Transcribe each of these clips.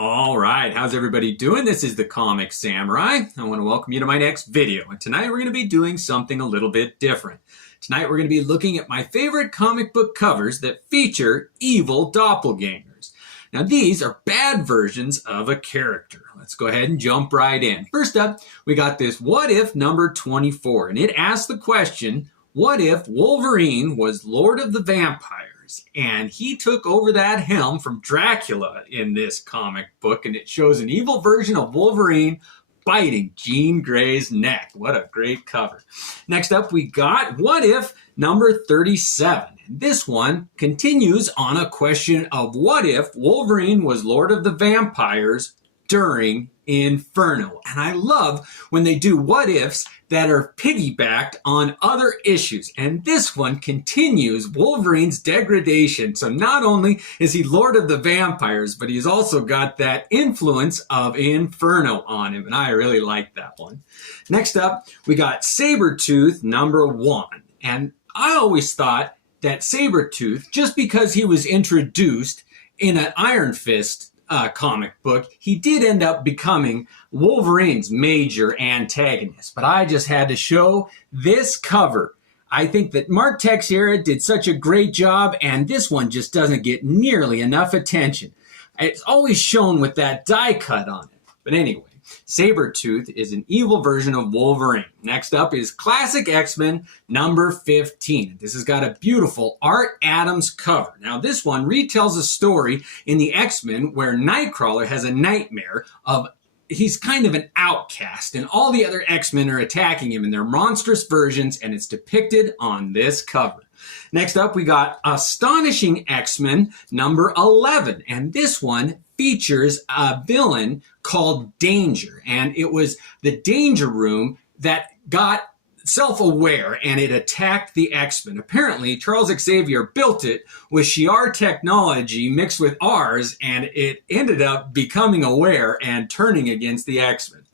All right, how's everybody doing? This is the Comic Samurai. I want to welcome you to my next video. And tonight we're going to be doing something a little bit different. Tonight we're going to be looking at my favorite comic book covers that feature evil doppelgangers. Now these are bad versions of a character. Let's go ahead and jump right in. First up, we got this What If number 24. And it asks the question, what if Wolverine was Lord of the Vampires? And he took over that helm from Dracula in this comic book, and it shows an evil version of Wolverine biting Jean Grey's neck. What a great cover. Next up, we got What If number 37. And this one continues on a question of what if Wolverine was Lord of the Vampires during Inferno. And I love when they do what ifs that are piggybacked on other issues. And this one continues Wolverine's degradation. So not only is he Lord of the Vampires, but he's also got that influence of Inferno on him. And I really like that one. Next up, we got Sabretooth number 1. And I always thought that Sabretooth, just because he was introduced in an Iron Fist comic book, he did end up becoming Wolverine's major antagonist. But I just had to show this cover. I think that Mark Texeira did such a great job, and this one just doesn't get nearly enough attention. It's always shown with that die cut on it. But anyway, Sabretooth is an evil version of Wolverine. Next up is Classic X-Men number 15. This has got a beautiful Art Adams cover. Now this one retells a story in the X-Men where Nightcrawler has a nightmare of he's kind of an outcast and all the other X-Men are attacking him in their monstrous versions, and it's depicted on this cover. Next up, we got Astonishing X-Men number 11. And this one features a villain called Danger. And it was the Danger Room that got self-aware and it attacked the X-Men. Apparently, Charles Xavier built it with Shi'ar technology mixed with ours, and it ended up becoming aware and turning against the X-Men.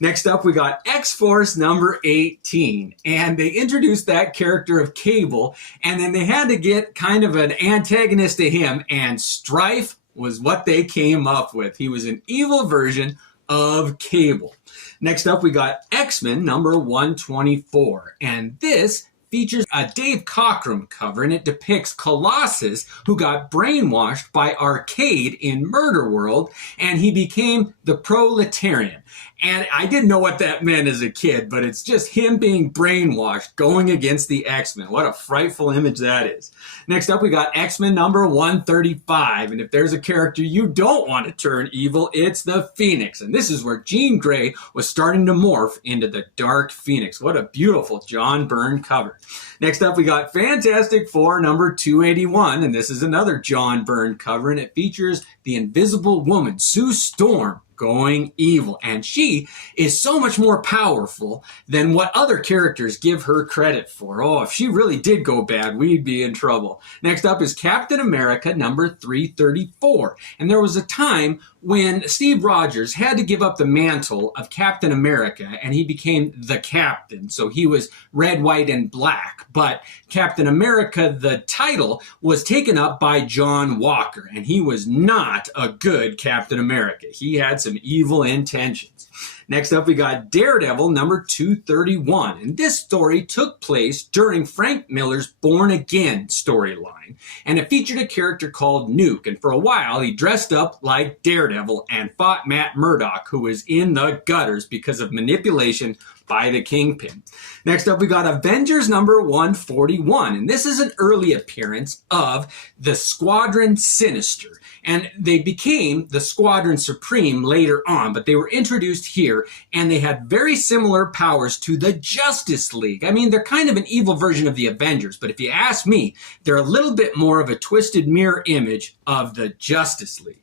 Next up, we got X-Force number 18, and they introduced that character of Cable, and then they had to get kind of an antagonist to him, and Strife was what they came up with. He was an evil version of Cable. Next up, we got X-Men number 124, and this features a Dave Cockrum cover, and it depicts Colossus, who got brainwashed by Arcade in Murder World, and he became the Proletarian. And I didn't know what that meant as a kid, but it's just him being brainwashed, going against the X-Men. What a frightful image that is. Next up, we got X-Men number 135. And if there's a character you don't want to turn evil, it's the Phoenix. And this is where Jean Grey was starting to morph into the Dark Phoenix. What a beautiful John Byrne cover. Next up, we got Fantastic Four number 281. And this is another John Byrne cover, and it features the Invisible Woman, Sue Storm, going evil. And she is so much more powerful than what other characters give her credit for. Oh, if she really did go bad, we'd be in trouble. Next up is Captain America number 334. And there was a time when Steve Rogers had to give up the mantle of Captain America, and he became the Captain. So he was red, white, and black. But Captain America, the title, was taken up by John Walker, and he was not a good Captain America. He had some evil intentions. Next up, we got Daredevil number 231. And this story took place during Frank Miller's Born Again storyline. And it featured a character called Nuke. And for a while, he dressed up like Daredevil and fought Matt Murdock, who was in the gutters because of manipulation by the Kingpin. Next up, we got Avengers number 141. And this is an early appearance of the Squadron Sinister. And they became the Squadron Supreme later on, but they were introduced here, and they had very similar powers to the Justice League. I mean, they're kind of an evil version of the Avengers, but if you ask me, they're a little bit more of a twisted mirror image of the Justice League.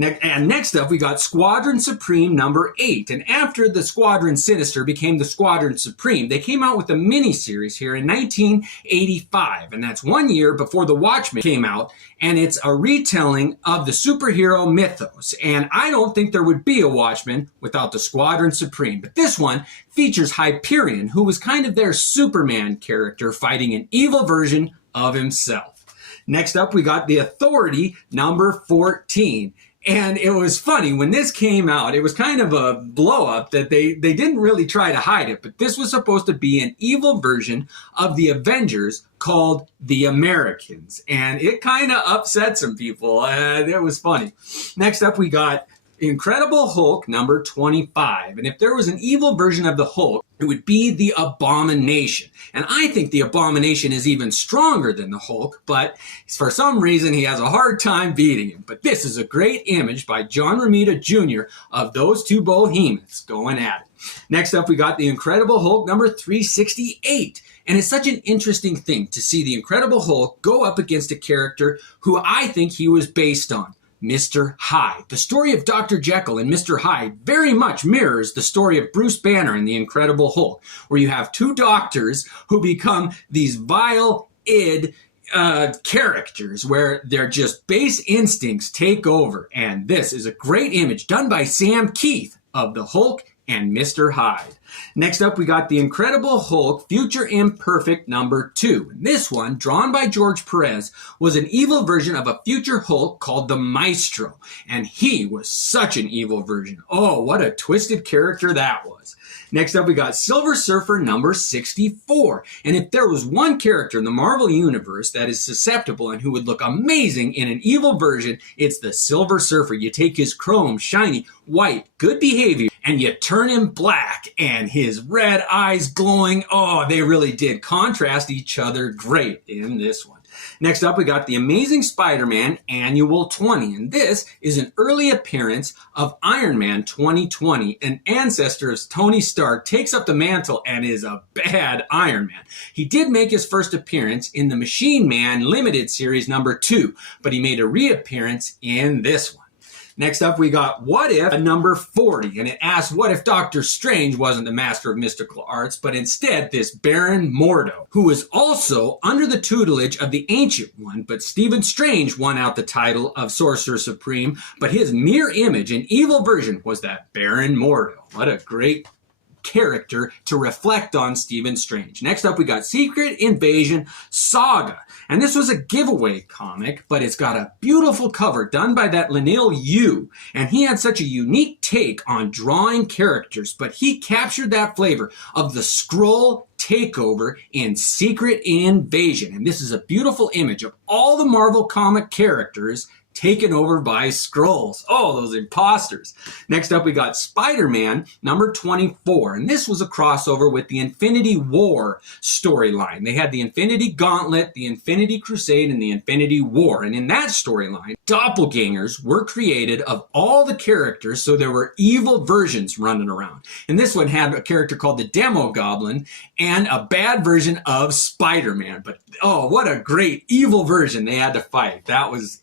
Next up, we got Squadron Supreme number 8. And after the Squadron Sinister became the Squadron Supreme, they came out with a mini-series here in 1985. And that's 1 year before The Watchmen came out. And it's a retelling of the superhero mythos. And I don't think there would be a Watchmen without the Squadron Supreme. But this one features Hyperion, who was kind of their Superman character fighting an evil version of himself. Next up, we got the Authority number 14. And it was funny when this came out, it was kind of a blow up that they didn't really try to hide it, but this was supposed to be an evil version of the Avengers called the Americans. And it kind of upset some people. It was funny. Next up, we got Incredible Hulk number 25. And if there was an evil version of the Hulk, it would be the Abomination. And I think the Abomination is even stronger than the Hulk, but for some reason he has a hard time beating him. But this is a great image by John Romita Jr. of those two behemoths going at it. Next up, we got the Incredible Hulk number 368. And it's such an interesting thing to see the Incredible Hulk go up against a character who I think he was based on, Mr. Hyde. The story of Dr. Jekyll and Mr. Hyde very much mirrors the story of Bruce Banner in The Incredible Hulk, where you have two doctors who become these vile characters where their just base instincts take over. And this is a great image done by Sam Keith of the Hulk and Mr. Hyde. Next up, we got the Incredible Hulk Future Imperfect number 2. This one, drawn by George Perez, was an evil version of a future Hulk called the Maestro. And he was such an evil version. Oh, what a twisted character that was. Next up, we got Silver Surfer number 64. And if there was one character in the Marvel Universe that is susceptible and who would look amazing in an evil version, it's the Silver Surfer. You take his chrome, shiny, white, good behavior, and you turn him black, and his red eyes glowing. Oh, they really did contrast each other great in this one. Next up, we got the Amazing Spider-Man Annual 20, and this is an early appearance of Iron Man 2020. An ancestor of Tony Stark takes up the mantle and is a bad Iron Man. He did make his first appearance in the Machine Man Limited Series number 2, but he made a reappearance in this one. Next up, we got What If number 40, and it asks what if Doctor Strange wasn't the master of mystical arts, but instead this Baron Mordo, who was also under the tutelage of the Ancient One, but Stephen Strange won out the title of Sorcerer Supreme, but his mirror image and evil version was that Baron Mordo. What a great character to reflect on Stephen Strange. Next up, we got Secret Invasion Saga. And this was a giveaway comic, but it's got a beautiful cover done by that Leinil Yu. And he had such a unique take on drawing characters, but he captured that flavor of the Skrull takeover in Secret Invasion. And this is a beautiful image of all the Marvel comic characters taken over by Skrulls. Oh, those imposters. Next up, we got Spider-Man number 24. And this was a crossover with the Infinity War storyline. They had the Infinity Gauntlet, the Infinity Crusade, and the Infinity War. And in that storyline, doppelgangers were created of all the characters, so there were evil versions running around. And this one had a character called the Demo Goblin and a bad version of Spider-Man. But oh, what a great evil version they had to fight. That was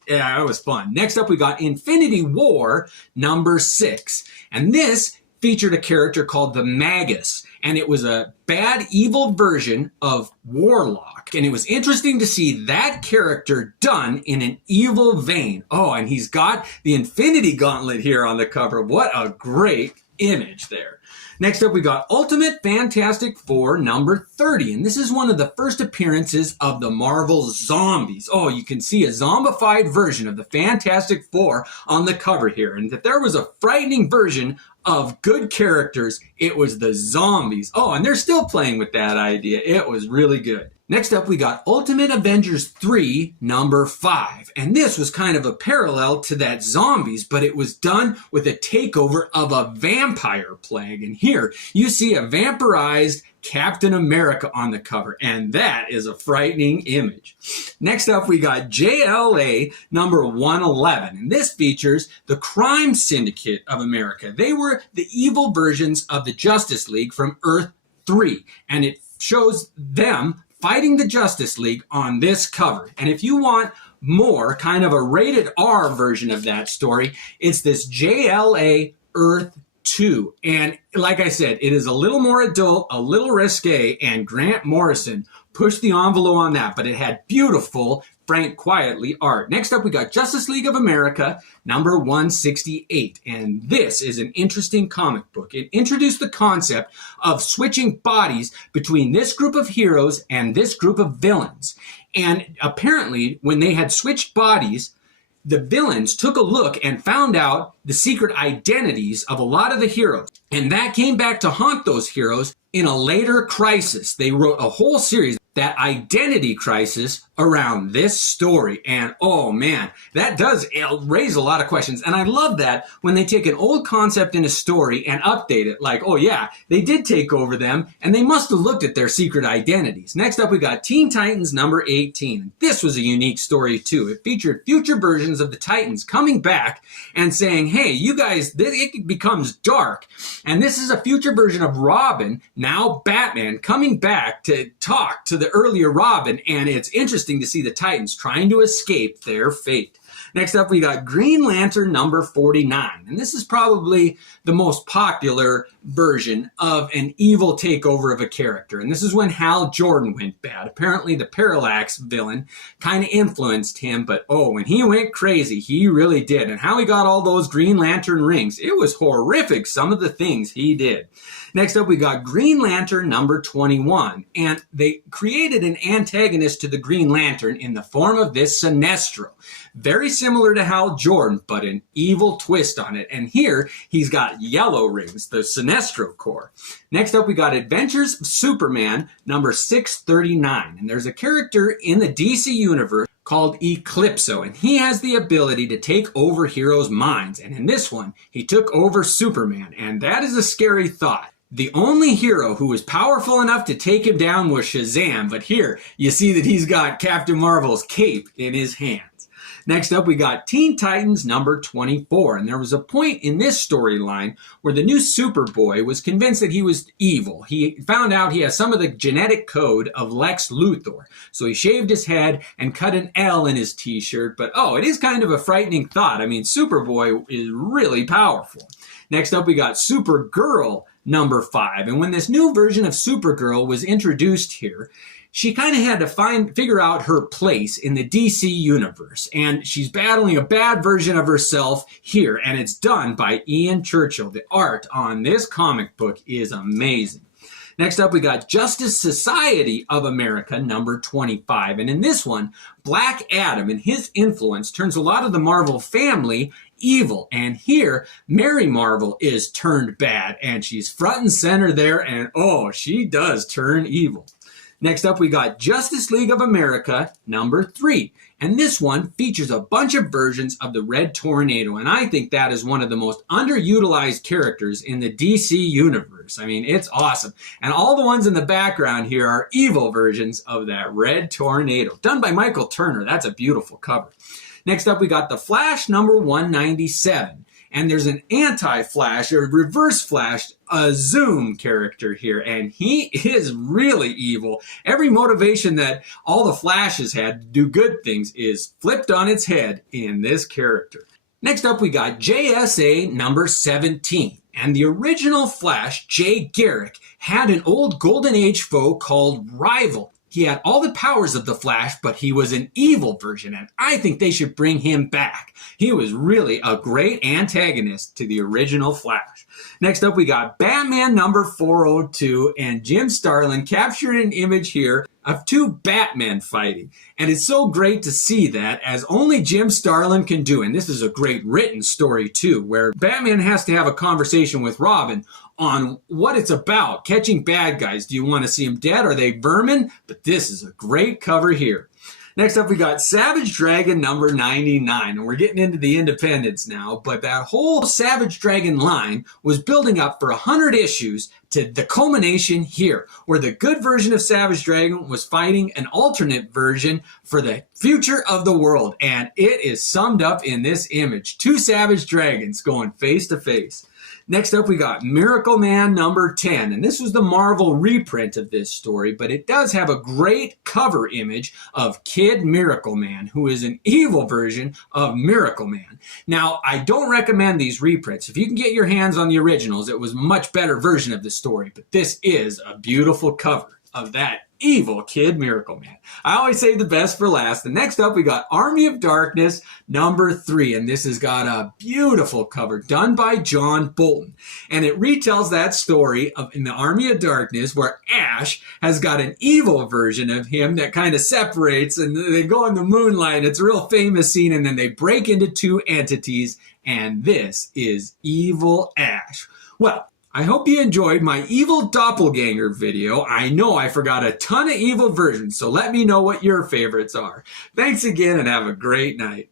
fun. Next up, we got Infinity War number 6. And this featured a character called the Magus. And it was a bad, evil version of Warlock. And it was interesting to see that character done in an evil vein. Oh, and he's got the Infinity Gauntlet here on the cover. What a great image there. Next up, we got Ultimate Fantastic Four number 30. And this is one of the first appearances of the Marvel Zombies. Oh, you can see a zombified version of the Fantastic Four on the cover here. And if there was a frightening version of good characters, it was the zombies. Oh, and they're still playing with that idea. It was really good. Next up, we got Ultimate Avengers 3, number 5. And this was kind of a parallel to that zombies, but it was done with a takeover of a vampire plague. And here you see a vampirized Captain America on the cover, and that is a frightening image. Next up, we got JLA number 111, and this features the Crime Syndicate of America. They were the evil versions of the Justice League from Earth 3, and it shows them fighting the Justice League on this cover. And if you want more, kind of a rated R version of that story, it's this JLA Earth 2. And like I said, it is a little more adult, a little risque, and Grant Morrison pushed the envelope on that, but it had beautiful Frank Quietly art. Next up, we got Justice League of America, number 168. And this is an interesting comic book. It introduced the concept of switching bodies between this group of heroes and this group of villains. And apparently, when they had switched bodies, the villains took a look and found out the secret identities of a lot of the heroes. And that came back to haunt those heroes in a later crisis. They wrote a whole series, that identity crisis, around this story. And oh man, that does raise a lot of questions. And I love that when they take an old concept in a story and update it. Like, oh yeah, they did take over them and they must have looked at their secret identities. Next up, we got Teen Titans number 18. This was a unique story too. It featured future versions of the Titans coming back and saying, hey, you guys, it becomes dark. And this is a future version of Robin, now Batman, coming back to talk to the earlier Robin. And it's interesting to see the Titans trying to escape their fate. Next up, we got Green Lantern number 49. And this is probably the most popular version of an evil takeover of a character. And this is when Hal Jordan went bad. Apparently, the Parallax villain kind of influenced him. But oh, when he went crazy, he really did. And how he got all those Green Lantern rings, it was horrific, some of the things he did. Next up, we got Green Lantern number 21. And they created an antagonist to the Green Lantern in the form of this Sinestro. Very similar to Hal Jordan, but an evil twist on it. And here, he's got yellow rings, the Sinestro Corps. Next up, we got Adventures of Superman number 639. And there's a character in the DC universe called Eclipso, and he has the ability to take over heroes' minds. And in this one, he took over Superman, and that is a scary thought. The only hero who was powerful enough to take him down was Shazam, but here you see that he's got Captain Marvel's cape in his hands. Next up, we got Teen Titans number 24, and there was a point in this storyline where the new Superboy was convinced that he was evil. He found out he has some of the genetic code of Lex Luthor, so he shaved his head and cut an L in his t-shirt, but oh, it is kind of a frightening thought. I mean, Superboy is really powerful. Next up, we got Supergirl number 5, and when this new version of Supergirl was introduced here, she kind of had to figure out her place in the DC universe. And she's battling a bad version of herself here. And it's done by Ian Churchill. The art on this comic book is amazing. Next up, we got Justice Society of America, number 25. And in this one, Black Adam and his influence turns a lot of the Marvel family evil. And here, Mary Marvel is turned bad. And she's front and center there. And oh, she does turn evil. Next up, we got Justice League of America, number 3. And this one features a bunch of versions of the Red Tornado. And I think that is one of the most underutilized characters in the DC universe. I mean, it's awesome. And all the ones in the background here are evil versions of that Red Tornado. Done by Michael Turner. That's a beautiful cover. Next up, we got The Flash, number 197. And there's an anti-Flash or reverse Flash, a Zoom character here. And he is really evil. Every motivation that all the Flashes had to do good things is flipped on its head in this character. Next up, we got JSA number 17. And the original Flash, Jay Garrick, had an old Golden Age foe called Rival. He had all the powers of the Flash, but he was an evil version, and I think they should bring him back. He was really a great antagonist to the original Flash. Next up, we got Batman number 402, and Jim Starlin captured an image here of two Batmen fighting. And it's so great to see that, as only Jim Starlin can do. And this is a great written story, too, where Batman has to have a conversation with Robin on what it's about, catching bad guys. Do you want to see them dead? Are they vermin? But this is a great cover here. Next up, we got Savage Dragon number 99, and we're getting into the independents now, but that whole Savage Dragon line was building up for 100 issues to the culmination here, where the good version of Savage Dragon was fighting an alternate version for the future of the world, and it is summed up in this image. Two Savage Dragons going face to face. Next up, we got Miracle Man number 10, and this was the Marvel reprint of this story, but it does have a great cover image of Kid Miracle Man, who is an evil version of Miracle Man. Now, I don't recommend these reprints. If you can get your hands on the originals, it was a much better version of the story, but this is a beautiful cover of that evil Kid Miracle Man. I always say the best for last. And next up, we got Army of Darkness #3. And this has got a beautiful cover done by John Bolton. And it retells that story of in the Army of Darkness where Ash has got an evil version of him that kind of separates and they go in the moonlight. It's a real famous scene. And then they break into two entities. And this is Evil Ash. Well, I hope you enjoyed my evil doppelganger video. I know I forgot a ton of evil versions, so let me know what your favorites are. Thanks again and have a great night.